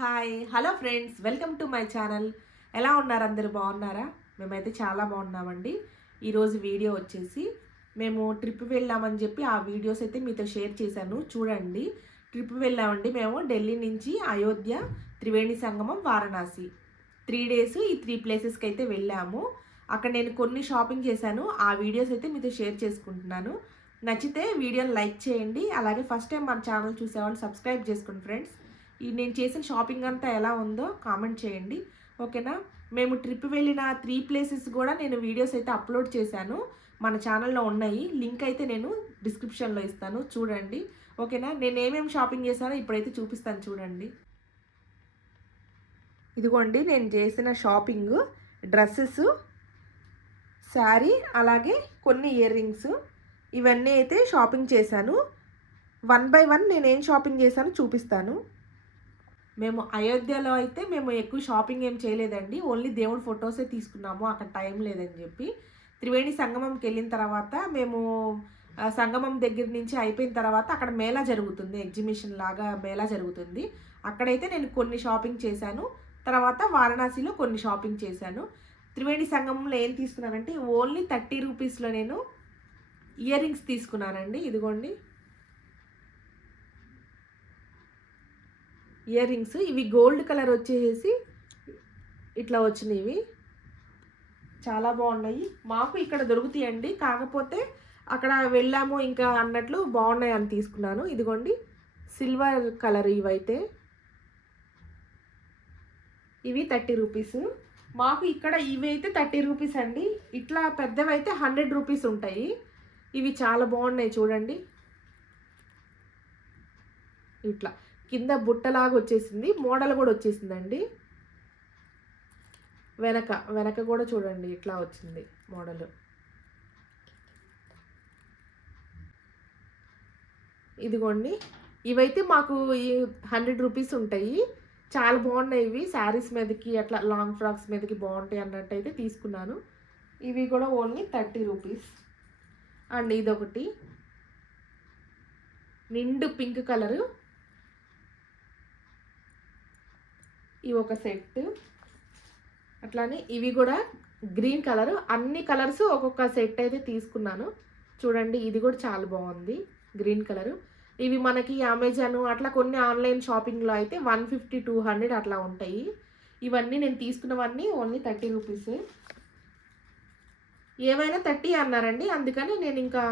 Hi hello friends, welcome to my channel. ఎలా ఉన్నారు? అందరూ బాగున్నారా? మేమైతే చాలా బాగున్నామండి. ఈరోజు వీడియో వచ్చేసి మేము ట్రిప్ వెళ్ళామని చెప్పి ఆ వీడియోస్ అయితే మీతో షేర్ చేశాను. చూడండి, ట్రిప్ వెళ్ళామండి మేము ఢిల్లీ నుంచి అయోధ్య, త్రివేణి సంగమం, వారణాసి 3 days ఈ 3 places అయితే వెళ్ళాము. అక్కడ నేను కొన్ని షాపింగ్ చేశాను. ఆ వీడియోస్ అయితే మీతో షేర్ చేసుకుంటున్నాను. నచ్చితే వీడియోని లైక్ చేయండి. అలాగే ఫస్ట్ టైం మన ఛానల్ చూసేవాళ్ళు సబ్స్క్రైబ్ చేసుకోండి ఫ్రెండ్స్. ఈ నేను చేసిన షాపింగ్ అంతా ఎలా ఉందో కామెంట్ చేయండి, ఓకేనా? మేము ట్రిప్ వెళ్ళిన 3 places కూడా నేను వీడియోస్ అయితే అప్లోడ్ చేశాను. మన ఛానల్లో ఉన్నాయి. లింక్ అయితే నేను డిస్క్రిప్షన్లో ఇస్తాను, చూడండి, ఓకేనా? నేను ఏమేమి షాపింగ్ చేశానో ఇప్పుడైతే చూపిస్తాను, చూడండి. ఇదిగోండి నేను చేసిన షాపింగ్: డ్రెస్సెస్, శారీ, అలాగే కొన్ని ఇయర్ రింగ్స్. ఇవన్నీ అయితే షాపింగ్ చేశాను. 1 by 1 నేను ఏం షాపింగ్ చేశానో చూపిస్తాను. మేము అయోధ్యలో అయితే మేము ఎక్కువ షాపింగ్ ఏం చేయలేదండి. ఓన్లీ దేవుడి ఫొటోసే తీసుకున్నాము, అక్కడ టైం లేదని చెప్పి. త్రివేణి సంగమంకి వెళ్ళిన తర్వాత మేము సంగమం దగ్గర నుంచి అయిపోయిన తర్వాత అక్కడ మేళా జరుగుతుంది, ఎగ్జిబిషన్ లాగా మేళా జరుగుతుంది. అక్కడైతే నేను కొన్ని షాపింగ్ చేశాను. తర్వాత వారణాసిలో కొన్ని షాపింగ్ చేశాను. త్రివేణి సంగమంలో ఏం తీసుకున్నానంటే ఓన్లీ 30 రూపీస్లో నేను ఇయర్ రింగ్స్ తీసుకున్నానండి. ఇదిగోండి ఇయర్ రింగ్స్. ఇవి గోల్డ్ కలర్ వచ్చేసి ఇట్లా వచ్చినాయి. చాలా బాగున్నాయి. మాకు ఇక్కడ దొరుకుతాయండి, కాకపోతే అక్కడ వెళ్ళాము ఇంకా అన్నట్లు బాగున్నాయి అని తీసుకున్నాను. ఇదిగోండి సిల్వర్ కలర్. ఇవైతే ఇవి 30 రూపీస్. మాకు ఇక్కడ ఇవి అయితే 30 రూపీస్ అండి. ఇట్లా పెద్దవి అయితే 100 రూపీస్ ఉంటాయి. ఇవి చాలా బాగున్నాయి, చూడండి. ఇట్లా కింద బుట్టలాగా వచ్చేసింది, మోడల్ కూడా వచ్చేసిందండి. వెనక కూడా చూడండి ఇట్లా వచ్చింది మోడల్. ఇదిగోండి ఇవైతే మాకు 100 రూపీస్ ఉంటాయి. చాలా బాగున్నాయి. ఇవి శారీస్ మీదకి అట్లా లాంగ్ ఫ్రాక్స్ మీదకి బాగుంటాయి అన్నట్టు అయితే తీసుకున్నాను. ఇవి కూడా ఓన్లీ 30 రూపీస్ అండ్ ఇదొకటి నిండు పింక్ కలరు. ఇవి ఒక సెట్. అట్లానే ఇవి కూడా గ్రీన్ కలర్. అన్ని కలర్స్ ఒక్కొక్క సెట్ అయితే తీసుకున్నాను. చూడండి ఇది కూడా చాలా బాగుంది, గ్రీన్ కలరు. ఇవి మనకి అమెజాన్ అట్లా కొన్ని ఆన్లైన్ షాపింగ్లో అయితే 150-200 అట్లా ఉంటాయి. ఇవన్నీ నేను తీసుకున్నవన్నీ ఓన్లీ 30 రూపీస్. ఏవైనా 30 అన్నారండి, అందుకని నేను ఇంకా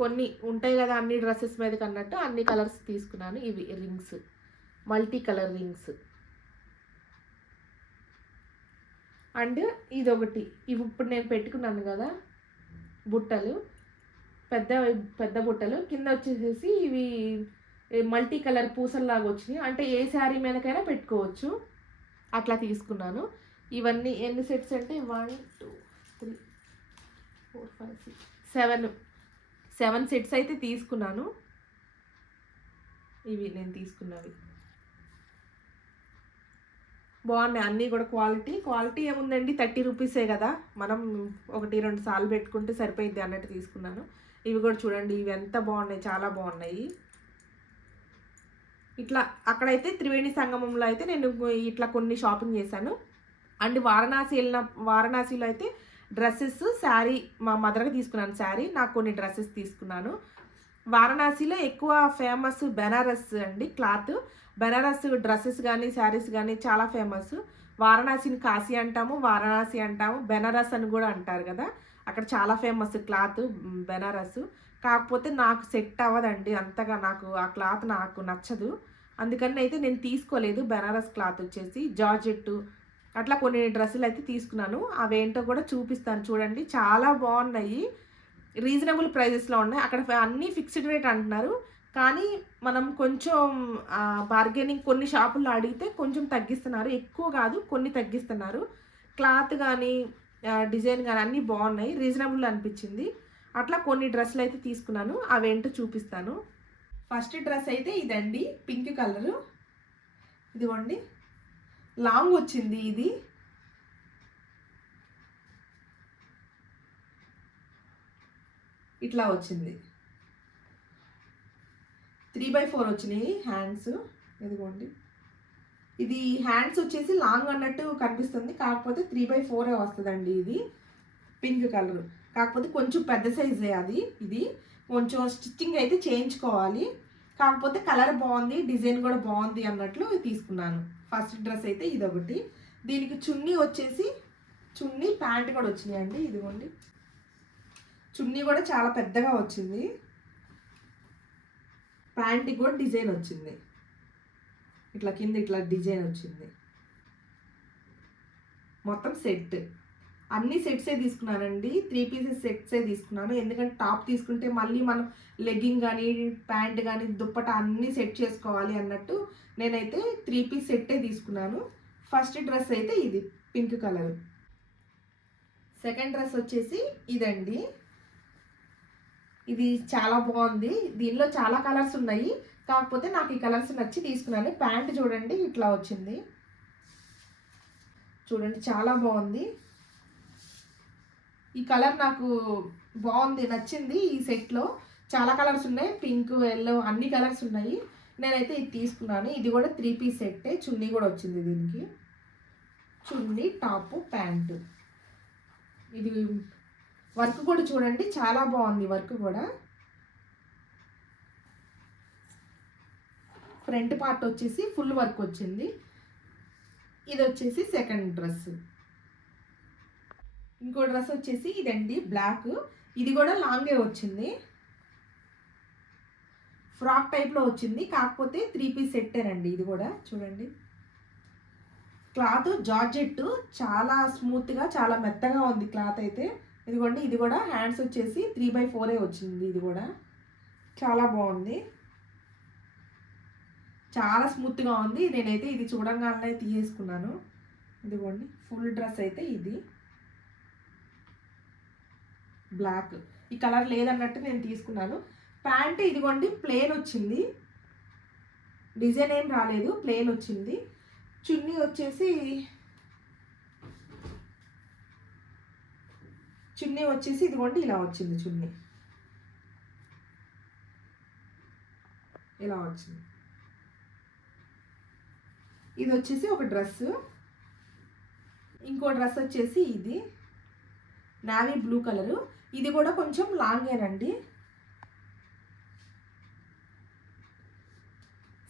కొన్ని ఉంటాయి కదా అన్ని డ్రెస్సెస్ మీదకి అన్నట్టు అన్ని కలర్స్ తీసుకున్నాను. ఇవి rings, multi colour rings. And ఇదొకటి, ఇవి ఇప్పుడు నేను పెట్టుకున్నాను కదా బుట్టలు, పెద్ద పెద్ద బుట్టలు. కింద వచ్చేసేసి ఇవి మల్టీ కలర్ పూసల్లాగా వచ్చినాయి. అంటే ఏ శారీ మీదకైనా పెట్టుకోవచ్చు, అట్లా తీసుకున్నాను. ఇవన్నీ ఎన్ని సెట్స్ అంటే 1 2 3 4 5 6 7 సెట్స్ అయితే తీసుకున్నాను. ఇవి నేను తీసుకున్నవి బాగున్నాయి అన్నీ కూడా. క్వాలిటీ ఏముందండి, 30 రూపీసే కదా, మనం 1-2 సార్లు పెట్టుకుంటే సరిపోయింది అన్నట్టు తీసుకున్నాను. ఇవి కూడా చూడండి, ఇవి ఎంత బాగున్నాయి, చాలా బాగున్నాయి. ఇట్లా అక్కడైతే త్రివేణి సంగమంలో అయితే నేను ఇట్లా కొన్ని షాపింగ్ చేశాను. అండ్ వారణాసిలో అయితే డ్రెస్సెస్, శారీ మా మదర్కి తీసుకున్నాను. శారీ, నాకు కొన్ని డ్రెస్సెస్ తీసుకున్నాను. వారణాసిలో ఎక్కువ ఫేమస్ బెనారస్ అండి, క్లాత్. బెనారస్ డ్రెస్సెస్ కానీ శారీస్ కానీ చాలా ఫేమస్. వారణాసిని కాశీ అంటాము, వారణాసి అంటాము, బెనారస్ అని కూడా అంటారు కదా. అక్కడ చాలా ఫేమస్ క్లాత్ బెనారస్. కాకపోతే నాకు సెట్ అవ్వదండి అంతగా, నాకు ఆ క్లాత్ నాకు నచ్చదు. అందుకని అయితే నేను తీసుకోలేదు. బెనారస్ క్లాత్ వచ్చేసి జార్జెట్టు అట్లా కొన్ని డ్రెస్సులు అయితే తీసుకున్నాను. అవేంటో కూడా చూపిస్తాను, చూడండి. చాలా బాగున్నాయి, రీజనబుల్ ప్రైజెస్లో ఉన్నాయి. అక్కడ అన్నీ ఫిక్స్డ్ రేట్ అంటున్నారు, కానీ మనం కొంచెం బార్గెనింగ్ కొన్ని షాపుల్లో అడిగితే కొంచెం తగ్గిస్తున్నారు, ఎక్కువ కాదు, కొన్ని తగ్గిస్తున్నారు. క్లాత్ కానీ డిజైన్ కానీ అన్నీ బాగున్నాయి, రీజనబుల్ అనిపించింది. అట్లా కొన్ని డ్రెస్సులు అయితే తీసుకున్నాను, అవేంటో చూపిస్తాను. ఫస్ట్ డ్రెస్ అయితే ఇదండి, పింక్ కలరు. ఇదిగోండి లాంగ్ వచ్చింది, ఇది ఇట్లా వచ్చింది. 3/4 వచ్చినాయి హ్యాండ్స్. ఇదిగోండి ఇది హ్యాండ్స్ వచ్చేసి లాంగ్ అన్నట్టు కనిపిస్తుంది, కాకపోతే 3/4 వస్తుందండి. ఇది పింక్ కలర్, కాకపోతే కొంచెం పెద్ద సైజే అది. ఇది కొంచెం స్టిచ్చింగ్ అయితే చేయించుకోవాలి, కాకపోతే కలర్ బాగుంది, డిజైన్ కూడా బాగుంది అన్నట్లు తీసుకున్నాను. ఫస్ట్ డ్రెస్ అయితే ఇదొకటి. దీనికి చున్నీ వచ్చేసి చున్నీ ప్యాంట్ కూడా వచ్చినాయండి. ఇదిగోండి, చున్నీ కూడా చాలా పెద్దగా వచ్చింది. ప్యాంట్కి కూడా డిజైన్ వచ్చింది, ఇట్లా కింద ఇట్లా డిజైన్ వచ్చింది. మొత్తం సెట్, అన్ని సెట్సే తీసుకున్నానండి. 3 పీసెస్ సెట్సే తీసుకున్నాను, ఎందుకంటే టాప్ తీసుకుంటే మళ్ళీ మనం లెగ్గింగ్ కానీ ప్యాంట్ కానీ దుప్పట అన్నీ సెట్ చేసుకోవాలి అన్నట్టు నేనైతే 3 పీస్ సెట్టే తీసుకున్నాను. ఫస్ట్ డ్రెస్ అయితే ఇది పింక్ కలర్. సెకండ్ డ్రెస్ వచ్చేసి ఇదండి. ఇది చాలా బాగుంది, దీనిలో చాలా కలర్స్ ఉన్నాయి, కాకపోతే నాకు ఈ కలర్స్ నచ్చి తీసుకున్నాను. ప్యాంట్ చూడండి ఇట్లా వచ్చింది, చూడండి చాలా బాగుంది. ఈ కలర్ నాకు బాగుంది, నచ్చింది. ఈ సెట్లో చాలా కలర్స్ ఉన్నాయి, పింక్ ఎల్లో అన్ని కలర్స్ ఉన్నాయి. నేనైతే ఇది తీసుకున్నాను. ఇది కూడా 3 పీస్ సెట్టే, చున్నీ కూడా వచ్చింది దీనికి. చున్నీ, టాపు, ప్యాంటు. ఇది వర్క్ కూడా చూడండి చాలా బాగుంది, వర్క్ కూడా. ఫ్రంట్ పార్ట్ వచ్చేసి ఫుల్ వర్క్ వచ్చింది. ఇది వచ్చేసి సెకండ్ డ్రెస్. ఇంకో డ్రెస్ వచ్చేసి ఇదండి, బ్లాక్. ఇది కూడా లాంగే వచ్చింది, ఫ్రాక్ టైప్లో వచ్చింది, కాకపోతే 3 పీస్ సెట్టేనండి. ఇది కూడా చూడండి, క్లాత్ జార్జెట్, చాలా స్మూత్గా చాలా మెత్తగా ఉంది క్లాత్ అయితే. ఇదిగోండి, ఇది కూడా హ్యాండ్స్ వచ్చేసి 3/4 వచ్చింది. ఇది కూడా చాలా బాగుంది, చాలా స్మూత్గా ఉంది. నేనైతే ఇది చూడంగానే తీసేసుకున్నాను. ఇదిగోండి, ఫుల్ డ్రెస్ అయితే ఇది బ్లాక్. ఈ కలర్ లేదన్నట్టు నేను తీసుకున్నాను. ప్యాంట్ ఇదిగోండి ప్లెయిన్ వచ్చింది, డిజైన్ ఏం రాలేదు, ప్లెయిన్ వచ్చింది. చున్నీ వచ్చేసి ఇదిగోండి ఇలా వచ్చింది. చున్నీ ఇలా వచ్చింది. ఇది వచ్చేసి ఒక డ్రెస్. ఇంకో డ్రెస్ వచ్చేసి ఇది నావీ బ్లూ కలరు. ఇది కూడా కొంచెం లాంగేనండి.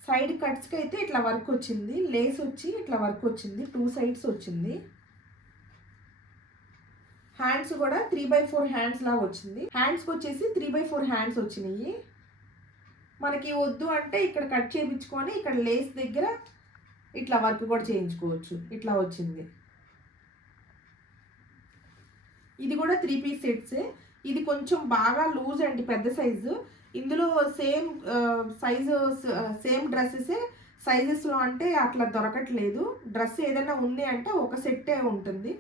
సైడ్ కట్స్కి అయితే ఇట్లా వర్క్ వచ్చింది, లేస్ వచ్చి ఇట్లా వర్క్ వచ్చింది, 2 సైడ్స్ వచ్చింది. హ్యాండ్స్ కూడా 3/4 హ్యాండ్స్ లాగా వచ్చింది. హ్యాండ్స్కి వచ్చేసి 3/4 హ్యాండ్స్ వచ్చినాయి. మనకి వద్దు అంటే ఇక్కడ కట్ చేయించుకొని ఇక్కడ లేస్ దగ్గర ఇట్లా వర్క్ కూడా చేయించుకోవచ్చు. ఇట్లా వచ్చింది. ఇది కూడా 3 పీస్ సెట్సే. ఇది కొంచెం బాగా లూజ్ అండి, పెద్ద సైజు. ఇందులో సేమ్ సైజు సేమ్ డ్రెస్సెసే సైజెస్లో అంటే అట్లా దొరకట్లేదు. డ్రెస్ ఏదైనా ఉంది అంటే ఒక సెట్టే ఉంటుంది,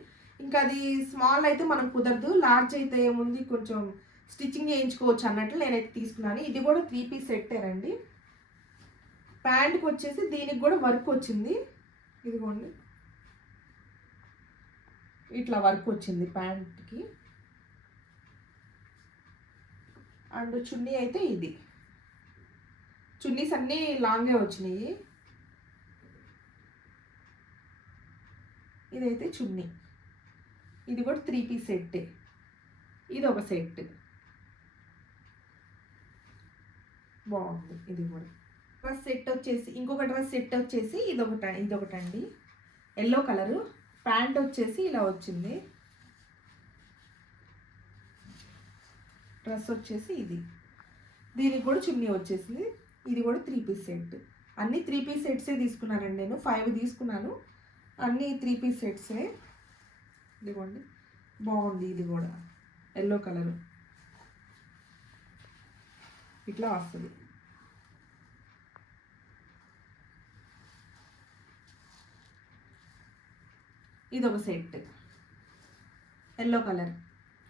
ఇంకా అది స్మాల్ అయితే మనం కుదరదు. లార్జ్ అయితే ఏముంది, కొంచెం స్టిచ్చింగ్ చేయించుకోవచ్చు అన్నట్లు నేనైతే తీసుకున్నాను. ఇది కూడా 3 పీస్ సెట్టేనండి. ప్యాంట్కి వచ్చేసి దీనికి కూడా వర్క్ వచ్చింది. ఇదిగోండి, ఇట్లా వర్క్ వచ్చింది ప్యాంట్కి. అండ్ చున్నీ అయితే ఇది, చున్నీస్ అన్నీ లాంగే వచ్చినాయి. ఇదైతే చున్నీ. ఇది కూడా 3 పీస్ సెట్టే. ఇది ఒక సెట్ బాగుంది. ఇది కూడా డ్రెస్ సెట్ వచ్చేసి ఇంకొక డ్రెస్ సెట్ వచ్చేసి ఇదొకటండి, ఎల్లో కలరు. ప్యాంట్ వచ్చేసి ఇలా వచ్చింది. డ్రెస్ వచ్చేసి ఇది, దీనికి కూడా చున్నీ వచ్చేసింది. ఇది కూడా 3 పీస్ సెట్. అన్నీ 3 పీస్ సెట్సే తీసుకున్నానండి. నేను 5 తీసుకున్నాను, అన్నీ 3 పీస్ సెట్సే. ఇదిగోండి, బాగుంది. ఇది కూడా ఎల్లో కలరు ఇట్లా వస్తుంది. ఇది ఒక సెట్, ఎల్లో కలర్.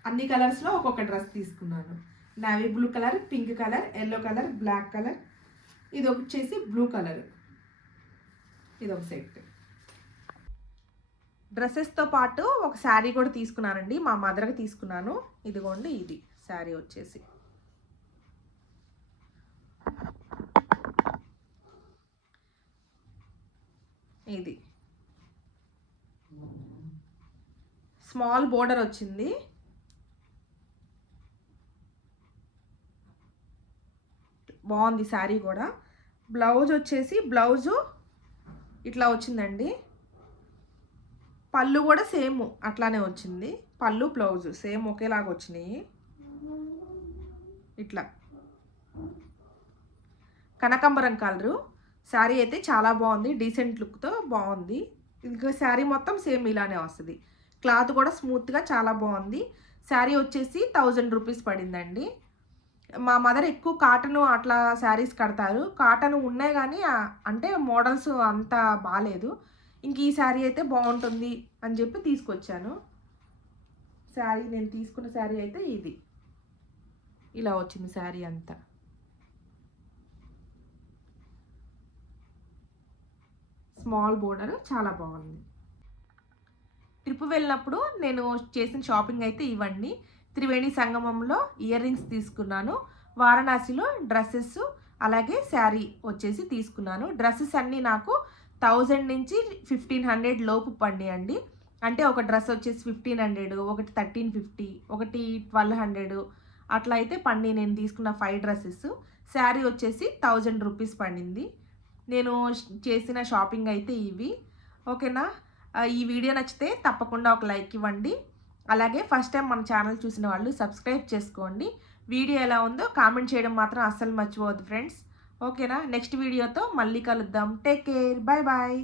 అన్ని కలర్స్లో ఒక్కొక్క డ్రెస్ తీసుకున్నాను. Navy blue colour, pink colour, yellow colour, black colour. ఇది వచ్చేసి బ్లూ కలర్. ఇది ఒక సెట్. డ్రెస్సెస్తో పాటు ఒక శారీ కూడా తీసుకున్నానండి, మా మదర్కి తీసుకున్నాను. ఇదిగోండి, ఇది శారీ వచ్చేసి ఇది స్మాల్ బోర్డర్ వచ్చింది. బాగుంది శారీ కూడా. బ్లౌజ్ వచ్చేసి బ్లౌజు ఇట్లా వచ్చిందండి. పళ్ళు కూడా సేమ్ అట్లానే వచ్చింది. పళ్ళు బ్లౌజు సేమ్ ఒకేలాగా వచ్చినాయి. ఇట్లా కనకాంబరం కలరు శారీ అయితే చాలా బాగుంది. డీసెంట్ లుక్తో బాగుంది. ఇంకా శారీ మొత్తం సేమ్ ఇలానే వస్తుంది. క్లాత్ కూడా స్మూత్గా చాలా బాగుంది. శారీ వచ్చేసి 1000 రూపీస్ పడిందండి. మా మదర్ ఎక్కువ కాటన్ అట్లా శారీస్ కడతారు. కాటన్ ఉన్నాయి కానీ అంటే మోడల్స్ అంత బాగాలేదు. ఇంక ఈ శారీ అయితే బాగుంటుంది అని చెప్పి తీసుకొచ్చాను. శారీ నేను తీసుకున్న శారీ అయితే ఇది ఇలా వచ్చింది. శారీ అంతా స్మాల్ బోర్డర్ చాలా బాగుంది. ట్రిప్ వెళ్ళినప్పుడు నేను చేసిన షాపింగ్ అయితే ఇవన్నీ. త్రివేణి సంగమంలో ఇయర్ రింగ్స్ తీసుకున్నాను. వారణాసిలో డ్రెస్సెస్ అలాగే శారీ వచ్చేసి తీసుకున్నాను. డ్రెస్సెస్ అన్నీ నాకు 1000 నుంచి 1500 లోపు పడినాయండి. అంటే ఒక డ్రెస్ వచ్చేసి 1500, ఒకటి 1350, ఒకటి 1200 అట్లా అయితే పండి. నేను తీసుకున్న 5 డ్రెస్సెస్. శారీ వచ్చేసి 1000 రూపీస్ పడింది. నేను చేసిన షాపింగ్ అయితే ఇవి. ఓకేనా? ఈ వీడియో నచ్చితే తప్పకుండా ఒక లైక్ ఇవ్వండి. అలాగే ఫస్ట్ టైం మన ఛానల్ చూసిన వాళ్ళు సబ్స్క్రైబ్ చేసుకోండి. వీడియో ఎలా ఉందో కామెంట్ చేయడం మాత్రం అస్సలు మర్చిపోవద్దు ఫ్రెండ్స్. ఓకేనా? నెక్స్ట్ వీడియోతో మళ్ళీ కలుద్దాం. Take care. Bye bye.